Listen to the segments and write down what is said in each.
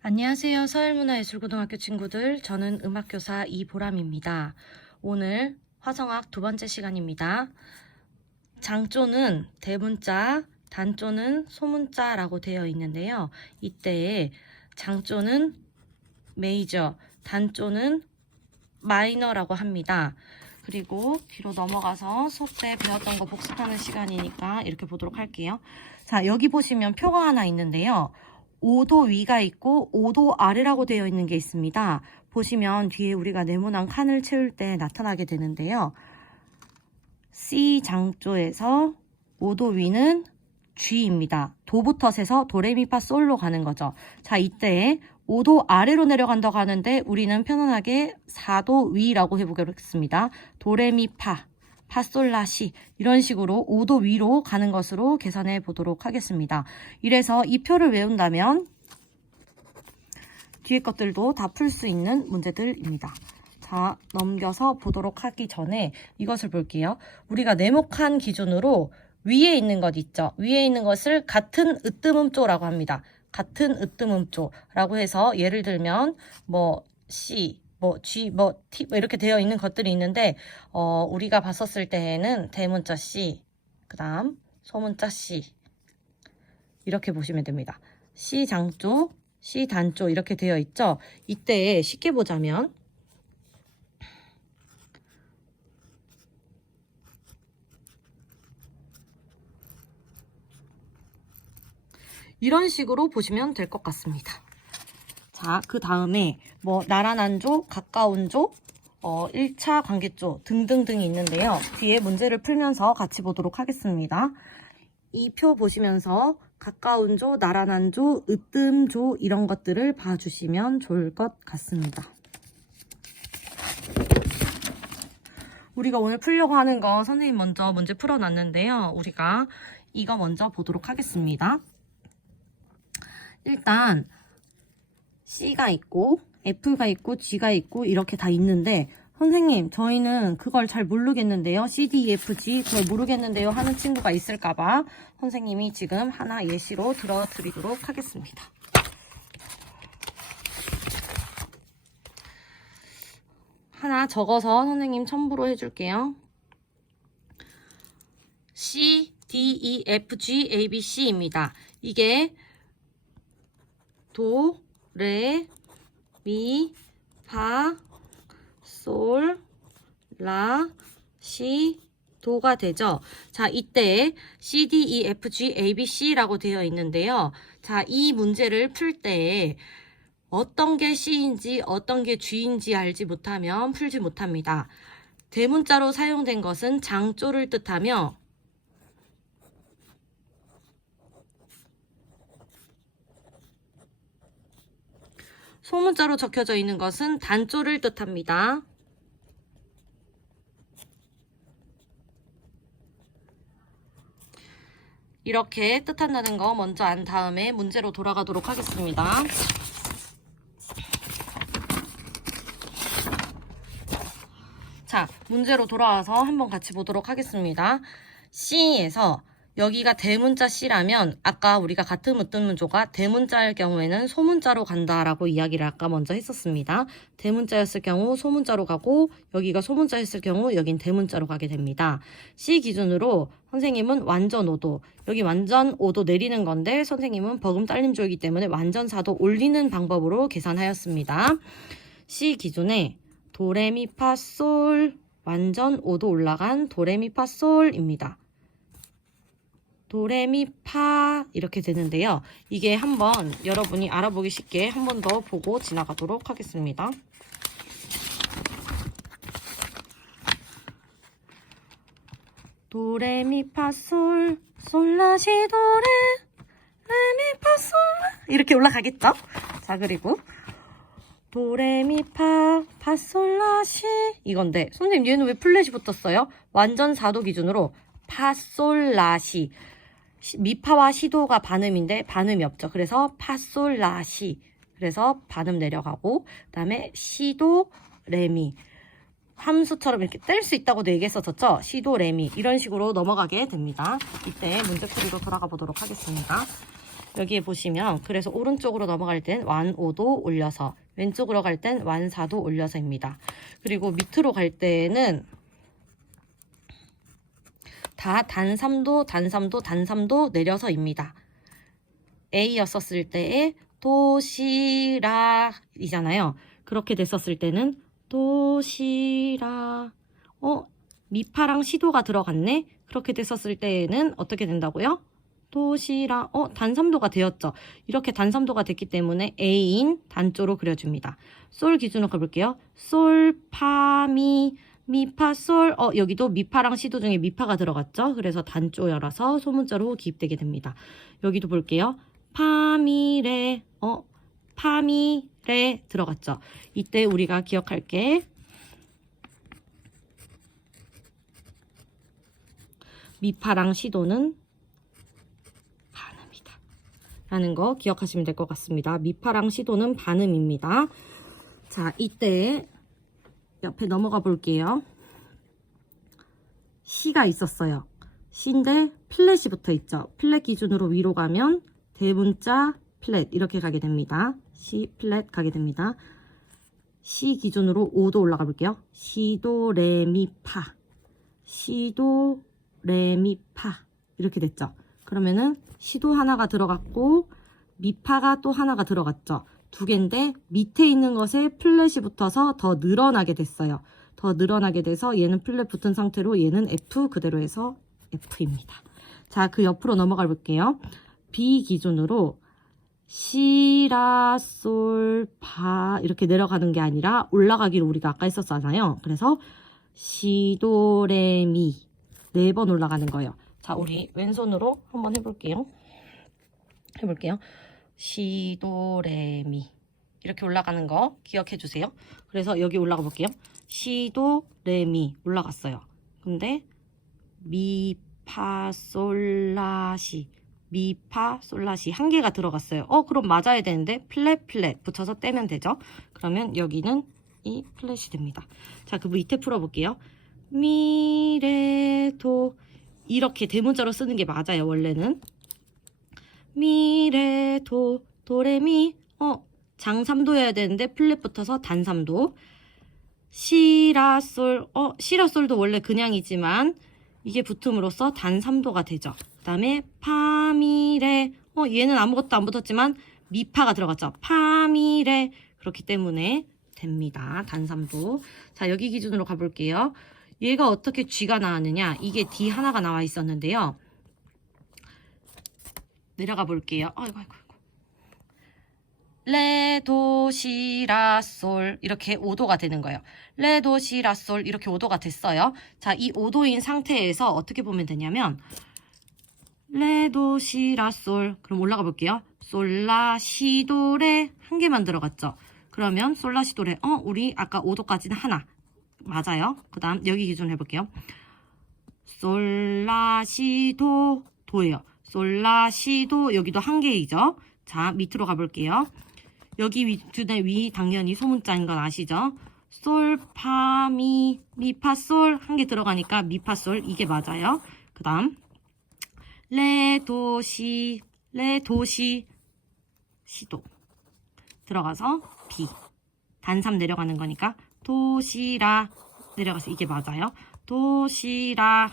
안녕하세요. 서울문화예술고등학교 친구들. 저는 음악교사 이보람입니다. 오늘 화성학 두 번째 시간입니다. 장조는 대문자, 단조는 소문자라고 되어 있는데요. 이때 장조는 메이저, 단조는 마이너라고 합니다. 그리고 뒤로 넘어가서 수업 때 배웠던 거 복습하는 시간이니까 이렇게 보도록 할게요. 자, 여기 보시면 표가 하나 있는데요. 5도 위가 있고 5도 아래라고 되어 있는 게 있습니다. 보시면 뒤에 우리가 네모난 칸을 채울 때 나타나게 되는데요. C 장조에서 5도 위는 G입니다. 도부터 세서 도레미파 솔로 가는 거죠. 자, 이때 5도 아래로 내려간다고 하는데 우리는 편안하게 4도 위라고 해보겠습니다. 도레미파, 파솔라시 이런 식으로 5도 위로 가는 것으로 계산해 보도록 하겠습니다. 이래서 이 표를 외운다면 뒤에 것들도 다 풀 수 있는 문제들입니다. 자, 넘겨서 보도록 하기 전에 이것을 볼게요. 우리가 네모칸 기준으로 위에 있는 것 있죠. 위에 있는 것을 같은 으뜸음조라고 합니다. 같은 으뜸음조라고 해서 예를 들면 뭐 C, 뭐 G, 뭐 T 뭐 이렇게 되어 있는 것들이 있는데 어, 우리가 봤었을 때에는 대문자 C, 그다음 소문자 C 이렇게 보시면 됩니다. C 장조, C 단조 이렇게 되어 있죠. 이때 쉽게 보자면 이런 식으로 보시면 될 것 같습니다. 자, 그 다음에 뭐 나란한조, 가까운조, 어, 1차 관계조 등등등이 있는데요. 뒤에 문제를 풀면서 같이 보도록 하겠습니다. 이 표 보시면서 가까운 조, 나란한 조, 으뜸 조 이런 것들을 봐주시면 좋을 것 같습니다. 우리가 오늘 풀려고 하는 거 선생님 먼저 문제 풀어놨는데요. 우리가 이거 먼저 보도록 하겠습니다. 일단 C가 있고 F가 있고 G가 있고 이렇게 다 있는데 선생님 저희는 그걸 잘 모르겠는데요. C, D, E, F, G 그걸 모르겠는데요 하는 친구가 있을까봐 선생님이 지금 하나 예시로 들어드리도록 하겠습니다. 하나 적어서 선생님 첨부로 해줄게요. C, D, E, F, G, A, B, C입니다. 이게 도, 레, 미, 파, 솔, 라, 시, 도가 되죠. 자, 이때 C, D, E, F, G, A, B, C라고 되어 있는데요. 자, 이 문제를 풀 때 어떤 게 C인지 어떤 게 G인지 알지 못하면 풀지 못합니다. 대문자로 사용된 것은 장조를 뜻하며 소문자로 적혀져 있는 것은 단조를 뜻합니다. 이렇게 뜻한다는 거 먼저 안 다음에 문제로 돌아가도록 하겠습니다. 자, 문제로 돌아와서 한번 같이 보도록 하겠습니다. C에서 여기가 대문자 C라면 아까 우리가 같은 무등문조가 대문자일 경우에는 소문자로 간다라고 이야기를 아까 먼저 했었습니다. 대문자였을 경우 소문자로 가고 여기가 소문자였을 경우 여긴 대문자로 가게 됩니다. C 기준으로 선생님은 완전 5도 여기 완전 5도 내리는 건데 선생님은 버금 딸림조이기 때문에 완전 4도 올리는 방법으로 계산하였습니다. C 기준에 도레미파솔 완전 5도 올라간 도레미파솔입니다. 도레미파 이렇게 되는데요. 이게 한번 여러분이 알아보기 쉽게 한 번 더 보고 지나가도록 하겠습니다. 도레미파솔 솔라시 도레 레미파솔라 이렇게 올라가겠죠? 자 그리고 도레미파 파솔라시 이건데 선생님 얘는 왜 플랫이 붙었어요? 완전 4도 기준으로 파솔라시 시- 미파와 시도가 반음인데 반음이 없죠. 그래서 파솔라시 그래서 반음 내려가고 그다음에 시도 레미 함수처럼 이렇게 뗄 수 있다고도 얘기했었죠. 시도 레미 이런 식으로 넘어가게 됩니다. 이때 문제풀이로 돌아가 보도록 하겠습니다. 여기에 보시면 그래서 오른쪽으로 넘어갈 땐 완5도 올려서 왼쪽으로 갈 땐 완4도 올려서입니다. 그리고 밑으로 갈 때는 다 단3도, 단3도, 단3도 내려서입니다. A였었을 때의 도시락이잖아요. 그렇게 됐었을 때는 도시락. 어, 미파랑 시도가 들어갔네? 그렇게 됐었을 때에는 어떻게 된다고요? 도시락. 어, 단3도가 되었죠. 이렇게 단3도가 됐기 때문에 A인 단조로 그려줍니다. 솔 기준으로 가볼게요. 솔, 파, 미, 미파, 솔. 어, 여기도 미파랑 시도 중에 미파가 들어갔죠. 그래서 단조여라서 소문자로 기입되게 됩니다. 여기도 볼게요. 파미레. 어, 파미레 들어갔죠. 이때 우리가 기억할 게 미파랑 시도는 반음이다. 라는 거 기억하시면 될 것 같습니다. 미파랑 시도는 반음입니다. 자, 이때 옆에 넘어가 볼게요. 시가 있었어요. 시인데 플랫이 붙어 있죠. 플랫 기준으로 위로 가면 대문자 플랫 이렇게 가게 됩니다. 시 플랫 가게 됩니다. 시 기준으로 5도 올라가 볼게요. 시도 레미파 시도 레미파 이렇게 됐죠. 그러면은 시도 하나가 들어갔고 미파가 또 하나가 들어갔죠. 두 개인데 밑에 있는 것에 플랫이 붙어서 더 늘어나게 됐어요. 더 늘어나게 돼서 얘는 플랫 붙은 상태로 얘는 F 그대로 해서 F입니다. 자, 그 옆으로 넘어가 볼게요. B 기준으로 시라 솔 파 이렇게 내려가는 게 아니라 올라가기로 우리가 아까 했었잖아요. 그래서 시도레미 네 번 올라가는 거예요. 자, 우리 왼손으로 한번 해볼게요. 해볼게요. 시도레미 이렇게 올라가는 거 기억해 주세요. 그래서 여기 올라가 볼게요. 시도레미 올라갔어요. 근데 미파솔라시 미파솔라시 한 개가 들어갔어요. 어 그럼 맞아야 되는데 플랫 플랫 붙여서 떼면 되죠. 그러면 여기는 이 플랫이 됩니다. 자, 그 밑에 풀어볼게요. 미레도 이렇게 대문자로 쓰는 게 맞아요. 원래는 미레 도 도레미 어 장삼도여야 되는데 플랫 붙어서 단삼도 시라솔 어 시라솔도 원래 그냥이지만 이게 붙음으로써 단삼도가 되죠. 그 다음에 파미레 어 얘는 아무것도 안 붙었지만 미파가 들어갔죠. 파미레 그렇기 때문에 됩니다. 단삼도. 자, 여기 기준으로 가볼게요. 얘가 어떻게 G가 나왔느냐? 이게 D 하나가 나와 있었는데요. 내려가 볼게요. 아이고, 아이고, 아이고. 레, 도, 시, 라, 솔. 이렇게 5도가 되는 거예요. 레, 도, 시, 라, 솔. 이렇게 5도가 됐어요. 자, 이 5도인 상태에서 어떻게 보면 되냐면, 레, 도, 시, 라, 솔. 그럼 올라가 볼게요. 솔, 라, 시, 도, 레. 한 개만 들어갔죠. 그러면 솔라시도레 어 우리 아까 5도까지는 하나 맞아요 그 다음 여기 기준 해볼게요 솔라시도 도예요 솔라시도 여기도 한 개이죠? 자 밑으로 가볼게요. 여기 위준의 위 당연히 소문자인 건 아시죠? 솔 파 미 미파솔 한 개 들어가니까 미파솔 이게 맞아요. 그 다음. 레 도 시 레 도 시 시도. 들어가서 B 단삼 내려가는 거니까 도시라 내려가서 이게 맞아요. 도시라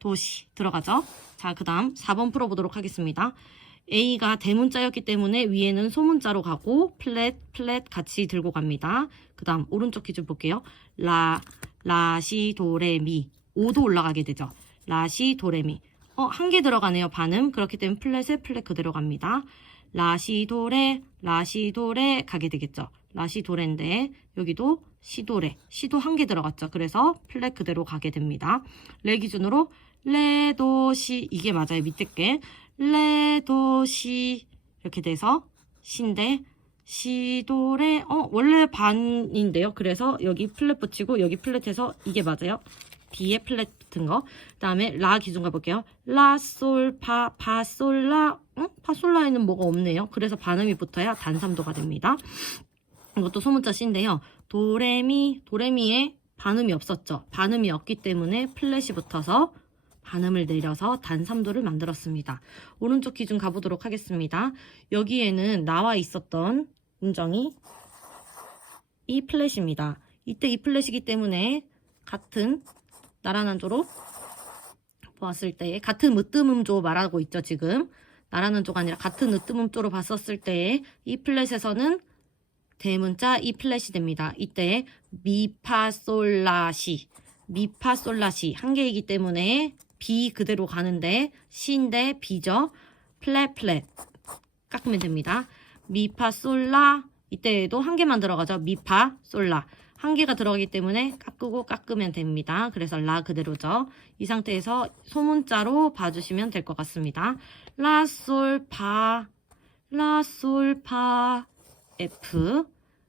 도시. 들어가죠. 자, 그 다음 4번 풀어보도록 하겠습니다. A가 대문자였기 때문에 위에는 소문자로 가고 플랫, 플랫 같이 들고 갑니다. 그 다음 오른쪽 기준 볼게요. 라, 라 시, 도 레 미 5도 올라가게 되죠. 라 시, 도 레 미 어, 한 개 들어가네요. 반음. 그렇기 때문에 플랫에 플랫 그대로 갑니다. 라 시 도 레, 라 시 도 레 가게 되겠죠. 라 시 도 레인데 여기도 시 도 레, 시도 한 개 들어갔죠. 그래서 플랫 그대로 가게 됩니다. 레 기준으로 레도시 이게 맞아요. 밑에 게 레도시 이렇게 돼서 시인데 시도레 어 원래 반인데요. 그래서 여기 플랫 붙이고 여기 플랫해서 이게 맞아요. B에 플랫 붙은 거. 그 다음에 라 기준 가볼게요. 라 솔 파 파 솔라 어? 파솔라에는 뭐가 없네요. 그래서 반음이 붙어야 단삼도가 됩니다. 이것도 소문자 C인데요. 도레미 도레미에 반음이 없었죠. 반음이 없기 때문에 플랫이 붙어서 반음을 내려서 단 3도를 만들었습니다. 오른쪽 기준 가보도록 하겠습니다. 여기에는 나와 있었던 음정이 E 플랫입니다. 이때 E 플랫이기 때문에 같은 나란한 조로 보았을 때 같은 으뜸음조 말하고 있죠 지금 나란한 조가 아니라 같은 으뜸음조로 봤었을 E 플랫에서는 대문자 E 플랫이 됩니다. 이때 미파솔라시 미파솔라시 한 개이기 때문에 B 그대로 가는데 C인데 B죠. 플랫 플랫 깎으면 됩니다. 미파 솔라 이때에도 한 개만 들어가죠. 미파 솔라 한 개가 들어가기 때문에 깎고 깎으면 됩니다. 그래서 라 그대로죠. 이 상태에서 소문자로 봐주시면 될 것 같습니다. 라 솔 파 라 솔 파 F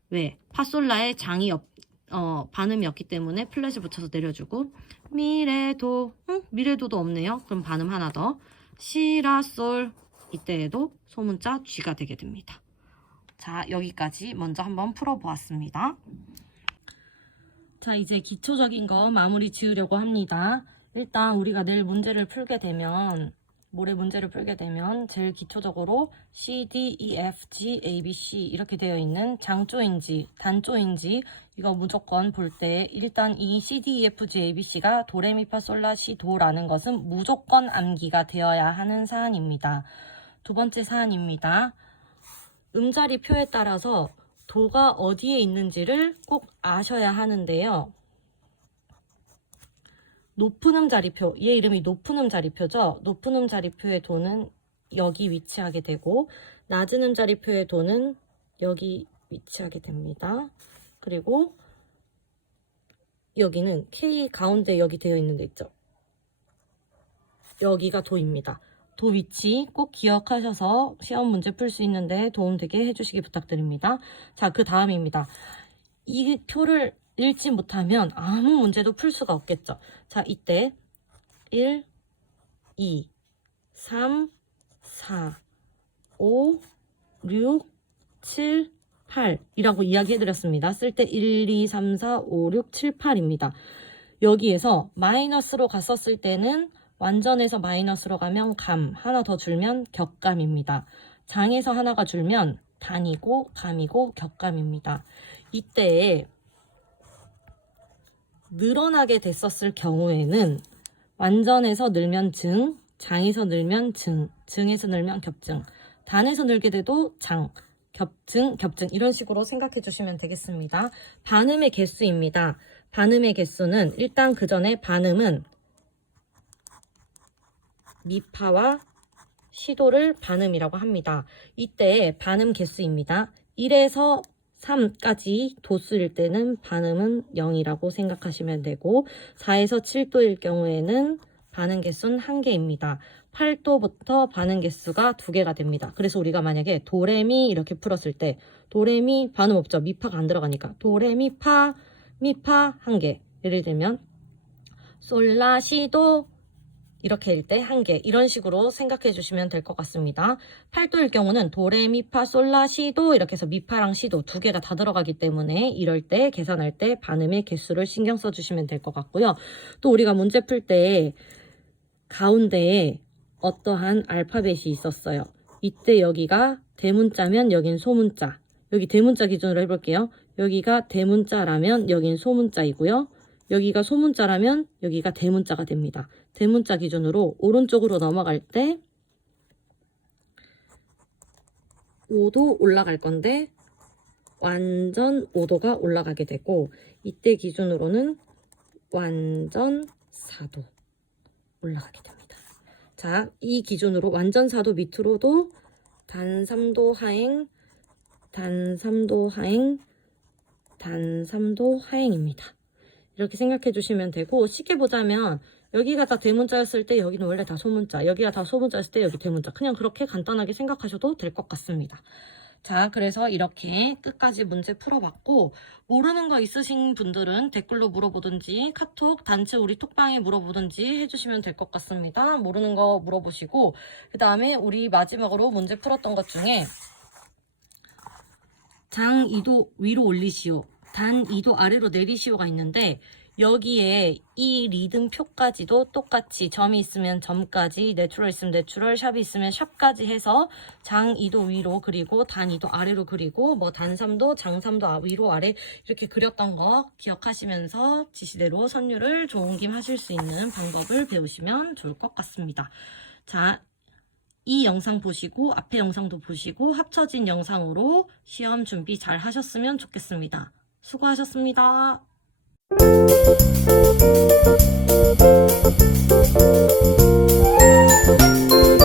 왜 파솔라에 장이 없, 어, 반음이 없기 때문에 플랫을 붙여서 내려주고 미래도 응? 미래도도 없네요. 그럼 반음 하나 더 시라솔 이때에도 소문자 G가 되게 됩니다. 자 여기까지 먼저 한번 풀어보았습니다. 자 이제 기초적인 거 마무리 지으려고 합니다. 일단 우리가 내일 문제를 풀게 되면 모레 문제를 풀게 되면 제일 기초적으로 C, D, E, F, G, A, B, C 이렇게 되어 있는 장조인지 단조인지 이거 무조건 볼 때 일단 이 C, D, E, F, G, A, B, C가 도레미파솔라 시 도라는 것은 무조건 암기가 되어야 하는 사안입니다. 두 번째 사안입니다. 음자리 표에 따라서 도가 어디에 있는지를 꼭 아셔야 하는데요. 높은 음 자리표, 얘 이름이 높은 음 자리표죠. 높은 음 자리표의 도는 여기 위치하게 되고 낮은 음 자리표의 도는 여기 위치하게 됩니다. 그리고 여기는 K 가운데 여기 되어 있는 데 있죠. 여기가 도입니다. 도 위치 꼭 기억하셔서 시험 문제 풀 수 있는데 도움되게 해주시기 부탁드립니다. 자, 그 다음입니다. 이 표를 읽지 못하면 아무 문제도 풀 수가 없겠죠. 자, 이때 1, 2, 3, 4, 5, 6, 7, 8이라고 이야기해드렸습니다. 쓸 때 1, 2, 3, 4, 5, 6, 7, 8입니다. 여기에서 마이너스로 갔었을 때는 완전에서 마이너스로 가면 감, 하나 더 줄면 격감입니다. 장에서 하나가 줄면 단이고 감이고 격감입니다. 이때 늘어나게 됐었을 경우에는 완전에서 늘면 증, 장에서 늘면 증, 증에서 늘면 겹증, 단에서 늘게 돼도 장, 겹증, 겹증 이런 식으로 생각해 주시면 되겠습니다. 반음의 개수입니다. 반음의 개수는 일단 그 전에 반음은 미파와 시도를 반음이라고 합니다. 이때 반음 개수입니다. 1에서 3까지 도수일 때는 반음은 0이라고 생각하시면 되고 4에서 7도일 경우에는 반응 개수는 1개입니다. 8도부터 반응 개수가 2개가 됩니다. 그래서 우리가 만약에 도레미 이렇게 풀었을 때 도레미 반음 없죠. 미파가 안 들어가니까 도레미파 미파 1개 예를 들면 솔라시도 이렇게 일 때 한 개 이런 식으로 생각해 주시면 될 것 같습니다. 8도일 경우는 도레미파 솔라 시도 이렇게 해서 미파랑 시도 두 개가 다 들어가기 때문에 이럴 때 계산할 때 반음의 개수를 신경 써 주시면 될 것 같고요. 또 우리가 문제 풀 때 가운데에 어떠한 알파벳이 있었어요. 이때 여기가 대문자면 여긴 소문자. 여기 대문자 기준으로 해볼게요. 여기가 대문자라면 여긴 소문자이고요. 여기가 소문자라면 여기가 대문자가 됩니다. 대문자 기준으로 오른쪽으로 넘어갈 때 5도 올라갈 건데 완전 5도가 올라가게 되고 이때 기준으로는 완전 4도 올라가게 됩니다. 자, 이 기준으로 완전 4도 밑으로도 단 3도 하행, 단 3도 하행, 단 3도 하행입니다. 이렇게 생각해 주시면 되고 쉽게 보자면 여기가 다 대문자였을 때 여기는 원래 다 소문자 여기가 다 소문자였을 때 여기 대문자. 그냥 그렇게 간단하게 생각하셔도 될 것 같습니다. 자 그래서 이렇게 끝까지 문제 풀어봤고 모르는 거 있으신 분들은 댓글로 물어보든지 카톡 단체 우리 톡방에 물어보든지 해주시면 될 것 같습니다. 모르는 거 물어보시고 그 다음에 우리 마지막으로 문제 풀었던 것 중에 장 2도 위로 올리시오. 단 2도 아래로 내리시오가 있는데 여기에 이 리듬표까지도 똑같이 점이 있으면 점까지, 내추럴 있으면 내추럴, 샵이 있으면 샵까지 해서 장 2도 위로 그리고 단 2도 아래로 그리고 뭐 단 3도, 장 3도 아- 위로 아래 이렇게 그렸던 거 기억하시면서 지시대로 선율을 좋은 김 하실 수 있는 방법을 배우시면 좋을 것 같습니다. 자, 이 영상 보시고 앞에 영상도 보시고 합쳐진 영상으로 시험 준비 잘 하셨으면 좋겠습니다. 수고하셨습니다. Thank you.